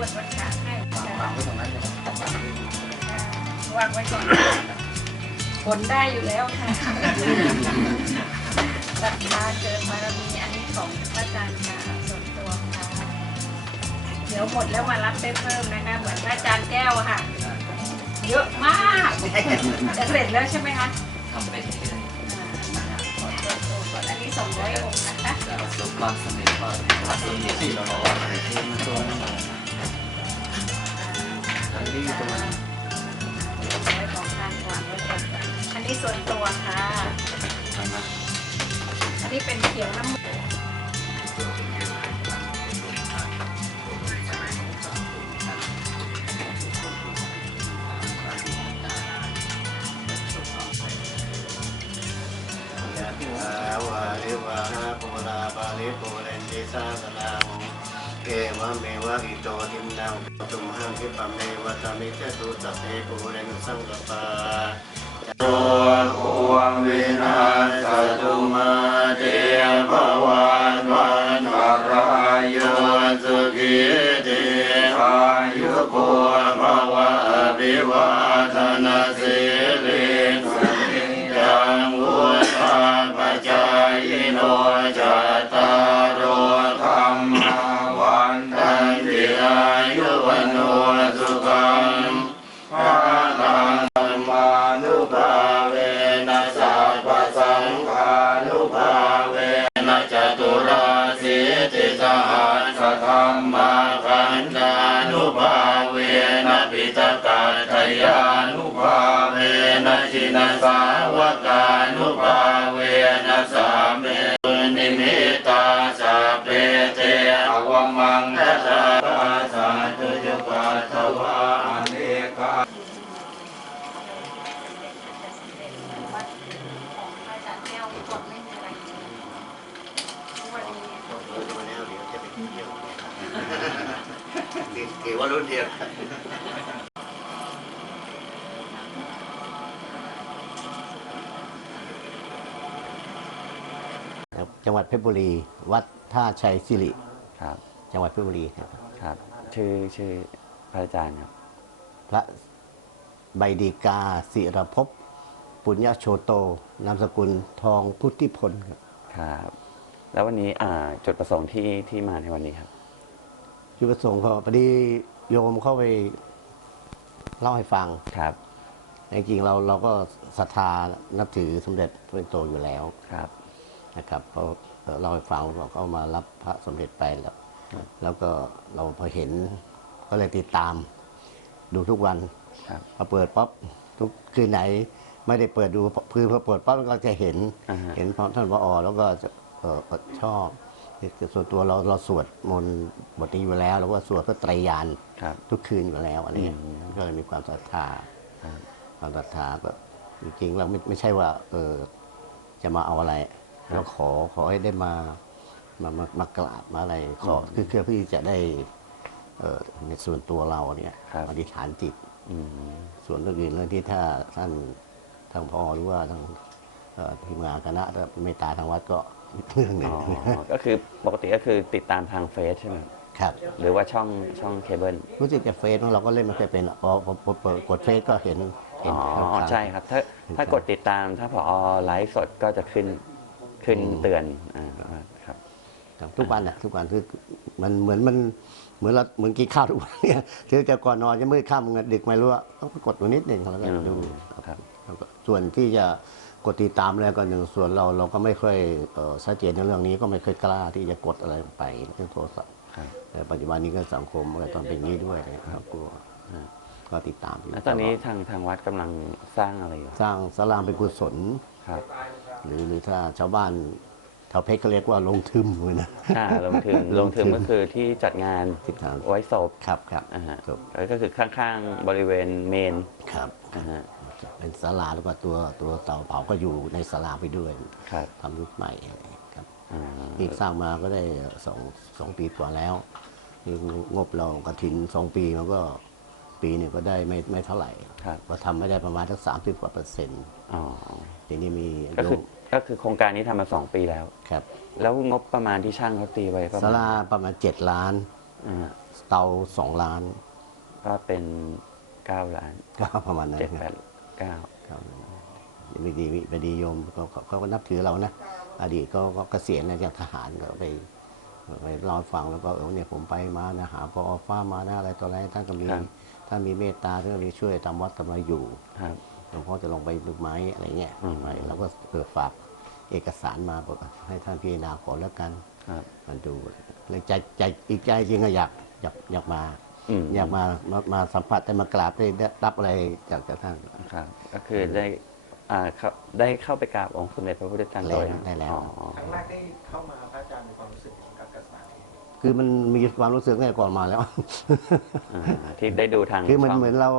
วดวัดขาให้วางไว้ก่อนผลได้อยู่แล้วค่ะศรัทธาเกินบารมีอันนี้ของพระอาจารย์ค่ะส่วนตัวค่ะเดี๋ยวหมดแล้วมารับได้เพิ่มนะคะเหมือนพระอาจารย์แก้วค่ะ เยอะมากจะเสร็จแล้วใช่ไหมคะทำไปเรื่อยอันนี้สองร้อยองค์นะคะปรสบความสมเร็จมากระสบความสำเร็จที่เรา นี้ตัวนั้ไว้ของทานวางไว้ก่อนอันนี้ส่วนตัวค่ะ ทำมาอันนี้เป็นเขียวน้ำมันยะถาวาริวาหาปุราปาริปุเรนติสาสนัง เกวะเมวะอิโตทินังตุมหังคิปะเมวะตามิเตตุตัพเพปุเรนสังกปาโตภวงวินา ยานุภาเวนะชินสาวกานุภาเวนะสาเมนิมิตาสัพเพเทอวมังคตาสาธุจปัตถวาอเนกาวัดของพระอาจารย์แก้วก่อนไม่มีอะไรเลยทุกวันนี้ ดูแล้วเดี๋ยวจะไปเที่ยวถือว่ารุ่นเดียว ครับ จังหวัดเพชรบุรี วัดท่าชัยสิริครับ จังหวัดเพชรบุรีครับ ครับ ชื่อชื่อพระอาจารย์ครับ พระใบดีกาศิรภพปุญญโชโต นามสกุลทองพุทธิพลครับ ครับ แล้ววันนี้อ่าจุดประสงค์ที่ที่มาในวันนี้ครับจุดประสงค์เขาพอดีโยมเข้าไปเล่าให้ฟัง ครับ จริงๆเราเราก็ศรัทธานับถือสมเด็จพระโตอยู่แล้ว ครับ นะครับเพราะเล่าให้ฟังบอกเขามารับพระสมเด็จไปแล้ว แล้วก็เราพอเห็นก็เลยติดตามดูทุกวันครับพอเปิดป๊อปทุกคืนไหน ไม่ได้เปิดดูคือพอเปิดป๊อปก็จะเห็นอ่าฮะเห็นพระท่านว่าอ๋อแล้วก็จะเอ่อชอบส่วนตัวเราเราสวดมนต์บทนี้อยู่แล้วแล้วก็สวดพระไตรยานครับทุกคืนอยู่แล้วอะไรเงี้ยอืมก็เลยมีความศรัทธาครับความศรัทธาก็จริงๆเราไม่ไม่ใช่ว่าเออจะมาเอาอะไร เราขอขอให้ได้มามามามากราบมาอะไรขอคือเพื่อที่จะได้เออในส่วนตัวเราเนี่ยครับ อธิษฐานจิต อืม ส่วนเรื่องอื่นเรื่องที่ถ้าท่านทางพ่อหรือว่าทางเอ่อทีมงานคณะถ้าเมตตาทางวัดก็เรื่องหนึ่อ๋งอ ก็คือปกติก็คือติดตามทางเฟซใช่ไหมครับครับหรือว่าช่องช่องเคเบิลรู้สึกจะเฟซเราก็เล่นไม่เคอยเป็นหรอกพอพอพอเปิดกดเฟซก็เห็นเห็อ๋นอ ข่าวๆ ใช่ครับ ถ้าถ้ากดติดตามถ้าพอไลฟ์สดก็จะขึ้น ขึ้นอืมเตือนอ่าครับครับทุกวันน่ะ ทุกวันคือมันเหมือนมันเหมือนเราเหมือนกินข้าวทุกวันเนี่ยคือจะก่อนนอนจะมืดค่ำเงินดึกไม่รู้ว่าต้องไปกดตรงนิดหนึ่งแล้วก็อืมดูครับแล้วก็ส่วนที่จะกดติดตามแล้วก็หนึ่งส่วนเราเราก็ไม่ค่อยเอ่อชัดเจนในเรื่องนี้ก็ไม่ค่อยกล้าที่จะกดอะไรลงไปเรื่องโทรศัพท์ครับแต่ปัจจุบันนี้ก็สังคมก็ตอนเป็นอย่างนี้ด้วยนะครับกลัวก็ติดตามยู่แล้วตอนนี้ทางทางวัดกำลังสร้างอะไรอยู่สร้างสลามเป็นกุศลครับ หรือหรือถ้าชาวบ้านชาวเพชรเขาเรียกว่าลงทึมเลยนะ อ่าลงทุนลงทุนก็คือที่จัดงานที่ทางไว้ศพครับครับอ่าฮะครับแล้วก็คือข้างๆบริเวณเมนครับอ่าฮะเป็นศาลาแล้วก็ตัวตัวเตาเผาก็อยู่ในศาลาไปด้วยครับทำยุคใหม่ครับอ่านี่สร้างมาก็ได้สองสองปีกว่าแล้วนี่งบเรากระถินสองปีมันก็ ปีหนึ่งก็ได้ไม่ไม่เท่าไหร่ครับก็ทำไม่ได้ประมาณสักสามสิบกว่าเปอร์เซ็นต์อ๋อทีนี้มีก็คือก็คือโครงการนี้ทำมาสองปีแล้ว ครับแล้วงบประมาณที่ช่างเขาตีไว้ประศามาณลาประมาณเจ็ดล้าน อ่าเตาสองล้านก็เป็นเก้าล้านก็ประมาณนั้นเจ็ดคแปรับดเก้าครับไม่ดีไม่ดีโยมเขาเขาเขาก็นับถือเรานะอดีตเขาก็เกษียณนะจากทหารก็ไปไปเล่าให้ฟังแล้วก็เออเนี่ยผมไปมานะหาพอฟ้ามานะอะไรต่ออะไรท่านก็มี ครับท่านมีเมตตาท่านก็มีช่วยทำวัดทำอะไรอยู่ครับหลวงพ่อจะลงไปดูไหมอะไรเงี้ยอืมไปแล้วก็เปิดฝากเอกสารมาบอกว่าให้ท่านพิจารณาขอแล้วกันครับมันดูเลยใจใจอีกใจจริงก็อยากอยากอยากมาอืมอยากมามามาสัมผัสได้มากราบได้ได้รับอะไรจากจากท่านครับ ก็คือได้อ่าครับได้เข้าไปกราบองค์สมเด็จพระพุทธจารย์โดยได้แล้วอ๋อครั้งแรกได้เข้ามา คือมันมีความรู้สึกตั้งแต่ก่อนมาแล้ว อ่าที่ได้ดูทางคือมันช่งเหมือนเรา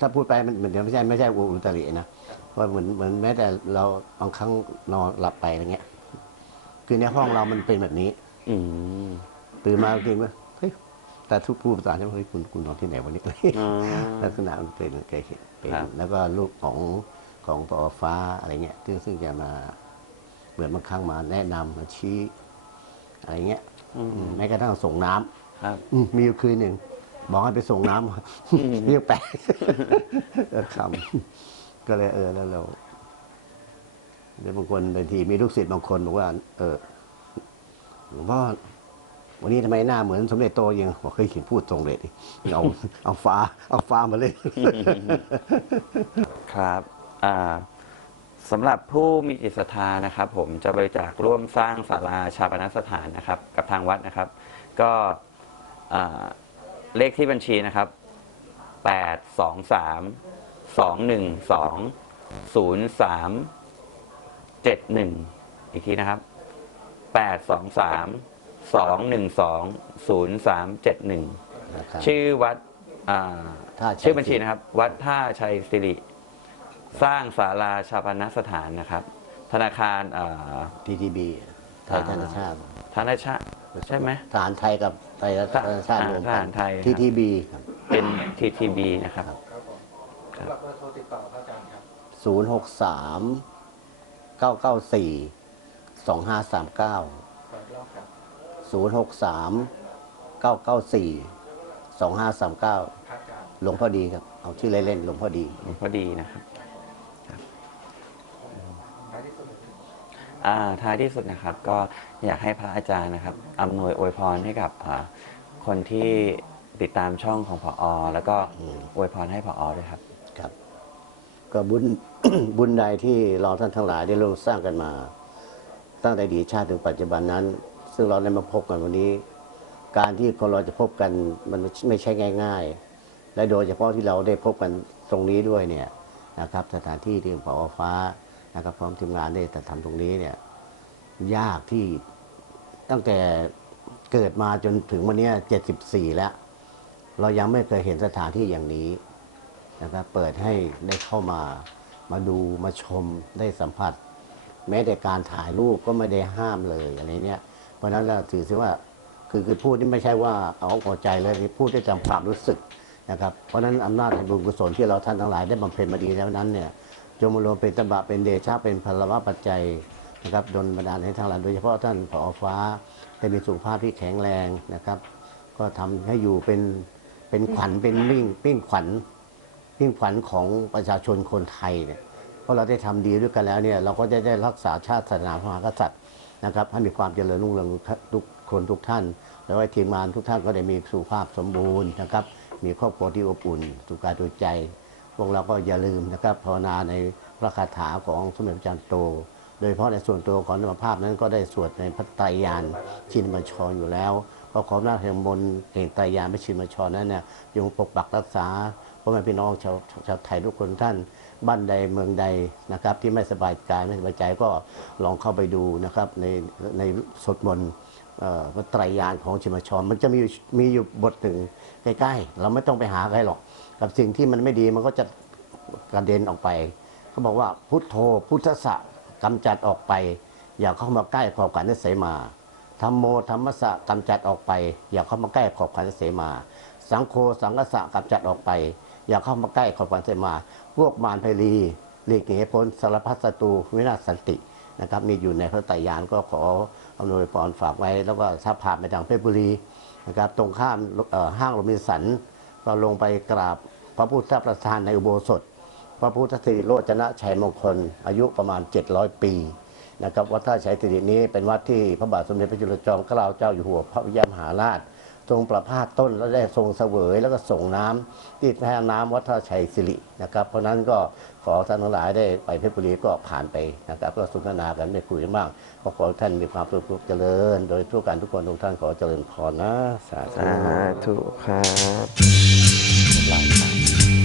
ถ้าพูดไปมันเหมือนไม่ใช่ไม่ใช่อุตรินะเพราะเหมือนเหมือนแม้แต่เราบางครั้งนอนหลับไปอะไรเงี้ย คือในห้องเรามันเป็นแบบนี้ อืมตื่นมาจริงว่าเฮ้ยแต่ทุกผู้ประสานว่าเฮ้ยคุณคุณนอนที่ไหนวันนี้อ๋อลักษณะมันเป็นเคยเห็นเป็นครับ แล้วก็ลูกของของปอฟ้าอะไรเงี้ยซึ่งซึ่งจะมาเหมือนบางครั้งมาแนะนำมาชี้อะไรเงี้ยอืมอืม แม้กระทั่งส่งน้ำครับอืมมีอยู่คืนหนึ่งบอกให้ไปส่งน้ำเรียกแปลกเออคำก็เลยเออแล้วเราเดี๋ยวบางคนบางทีมีลูกศิษย์บางคนบอกว่า เออหลวงพ่อวันนี้ทำไมหน้าเหมือนสมเด็จโตยังบอกเคยเขียนพูดทรงเลยดิเอาเอาฟ้า เอาฟ้ามาเลย ครับ อ่า สำหรับผู้มีจิตศรัทธานะครับ ผมจะบริจาคร่วมสร้างศาลาชาปนสถานนะครับ กับทางวัดนะครับ ก็อ่าเลขที่บัญชีนะครับแปดสองสามสองหนึ่งสองศูนย์สามเจ็ดหนึ่งอีกทีนะครับแปดสองสามสองหนึ่งสองศูนย์สามเจ็ดหนึ่งนะครับ ชื่อวัดอ่าท่าชัย ชื่อบัญชีนะครับ วัดท่าชัยสิริ สร้างศาลาชาปนสถานนะครับ ธนาคารอ่า TTB ไทยธนชาติธนชาติใช่ไหม ทหารไทยกับไทยธนชาติรวมทกัหานรไทยครับ TTB ครับ เป็น TTB นะครับ ครับผมสำหรับเบอร์โทรติดต่อพระอาจารย์ครับ ศูนย์หกสามเก้าเก้าสี่สองห้าสามเก้าขออีกรอบครับ ศูนย์หกสามเก้าเก้าสี่สองห้าสามเก้าพระอาจารย์ หลวงพ่อดีครับ เอาชื่อเล่นๆหลวงพ่อดี พอดีนะครับ ท้ายที่สุดอ่าท้ายที่สุดนะครับ ก็อยากให้พระอาจารย์นะครับอำนวยอวยพรให้กับอ่าคนที่ติดตามช่องของพออแล้วก็อืมอวยพรให้พออด้วยครับ ครับ ก็บุญ บุญใดที่เราท่านทั้งหลายได้ร่วมสร้างกันมา ตั้งแต่อดีตชาติถึงปัจจุบันนั้น ซึ่งเราได้มาพบกันวันนี้ การที่คนเราจะพบกันมันไม่ใช่ง่าย ๆ และโดยเฉพาะที่เราได้พบกันตรงนี้ด้วยเนี่ยนะครับ สถานที่ที่ผอฟ้า นะครับพร้อมทีมงานได้แต่ทำตรงนี้เนี่ยยากที่ตั้งแต่เกิดมาจนถึงวันนี้เจ็ดสิบสี่แล้ว เรายังไม่เคยเห็นสถานที่อย่างนี้นะครับเปิดให้ได้เข้ามามาดูมาชมได้สัมผัส แม้แต่การถ่ายรูปก็ไม่ได้ห้ามเลยอะไรเนี้ยเพราะฉะนั้นเราถือซะว่าคือคือพูดนี่ไม่ใช่ว่าเอาพอใจเลยนี่พูดได้จำความรู้สึกนะครับเพราะฉะนั้นอำนาจแห่งบุญกุศลที่เราท่านทั้งหลายได้บำเพ็ญมาดีแล้วนั้นเนี่ย จงมารวมเป็นตบะเป็นเดชะเป็นพลวะปัจจัยนะครับดลบันดาลให้ทางหลายโดยเฉพาะท่านผอฟ้าได้มีสุขภาพที่แข็งแรงนะครับ ก็ทำให้อยู่เป็นเป็นขวัญเป็นมิ่งมิ่งขวัญมิ่งขวัญของประชาชนคนไทยเนี่ยเพราะเราได้ทำดีด้วยกันแล้วเนี่ยเราก็จะได้รักษาชาติศาสนาพระมหากษัตริย์นะครับให้มีความเจริญรุ่งเรืองทุกคนทุกท่าน แล้วก็ทีมงานทุกท่านก็ได้มีสุขภาพสมบูรณ์นะครับ มีครอบครัวที่อบอุ่น สุขกายสุขใจ พวกเราก็อย่าลืมนะครับภาวนาในพระคาถาของสมเด็จพระจันทร์โต โดยเฉพาะในส่วนตัวของธรรมภาพนั้นก็ได้สวดในพระไตรยานชินบัญชรอยู่แล้วก็ขอหน้าแห่งมนแห่งไตรยานพระชินบัญชรนั้นเนี่ยจงปกปักรักษาพ่อแม่พี่น้องชาวชาวไทยทุกคนท่านบ้านใดเมืองใดนะครับ ที่ไม่สบายกายไม่สบายใจก็ลองเข้าไปดูนะครับในในสดมนต์ พระไตรยานของชินบัญชรมันจะมีอยู่มีอยู่บทหนึ่งใกล้ๆ เราไม่ต้องไปหาใครหรอก กับสิ่งที่มันไม่ดีมันก็จะกระเด็นออกไปเขาบอกว่าพุทโธพุทธะกำจัดออกไป อย่าเข้ามาใกล้ขอบขันเสมาธรรมโมธรรมสะกำจัดออกไป อย่าเข้ามาใกล้ขอบขันเสมา สังโฆสังฆสะกำจัดออกไป อย่าเข้ามาใกล้ขอบขันเสมา พวกมารพลีหลีกหนีพ้นสารพัดศัตรูวินาศสันติ นะครับมีอยู่ในพระไตรยานก็ขออำนวยพรฝากไว้ แล้วก็ถ้าผ่านไปทางเพชรบุรีนะครับตรงข้ามห้างโรบินสัน ก็ลงไปกราบพระพุทธประธานในอุโบสถ พระพุทธสิริโรจนะชัยมงคล อายุประมาณ 700 ปีนะครับวัดท่าชัยสิรินี้เป็นวัดที่พระบาทสมเด็จพระจุลจอมเกล้าเจ้าอยู่หัวพระวิญญาณมหาราช ทรงประพาสต้นแล้วได้ทรงเสวย แล้วก็ส่งน้ำที่แท่น้ำวัดท่าชัยสิรินะครับ เพราะฉะนั้นก็ขอท่านทั้งหลายได้ไปเพชรบุรีก็ผ่านไปนะครับ ก็สนทนากันได้คุยกันบ้างก็ขอให้ท่านมีความสุขเจริญ โดยทุกการทุกคนทุกท่านขอเจริญพรนะสาธุสาธุครับหลายครั้ง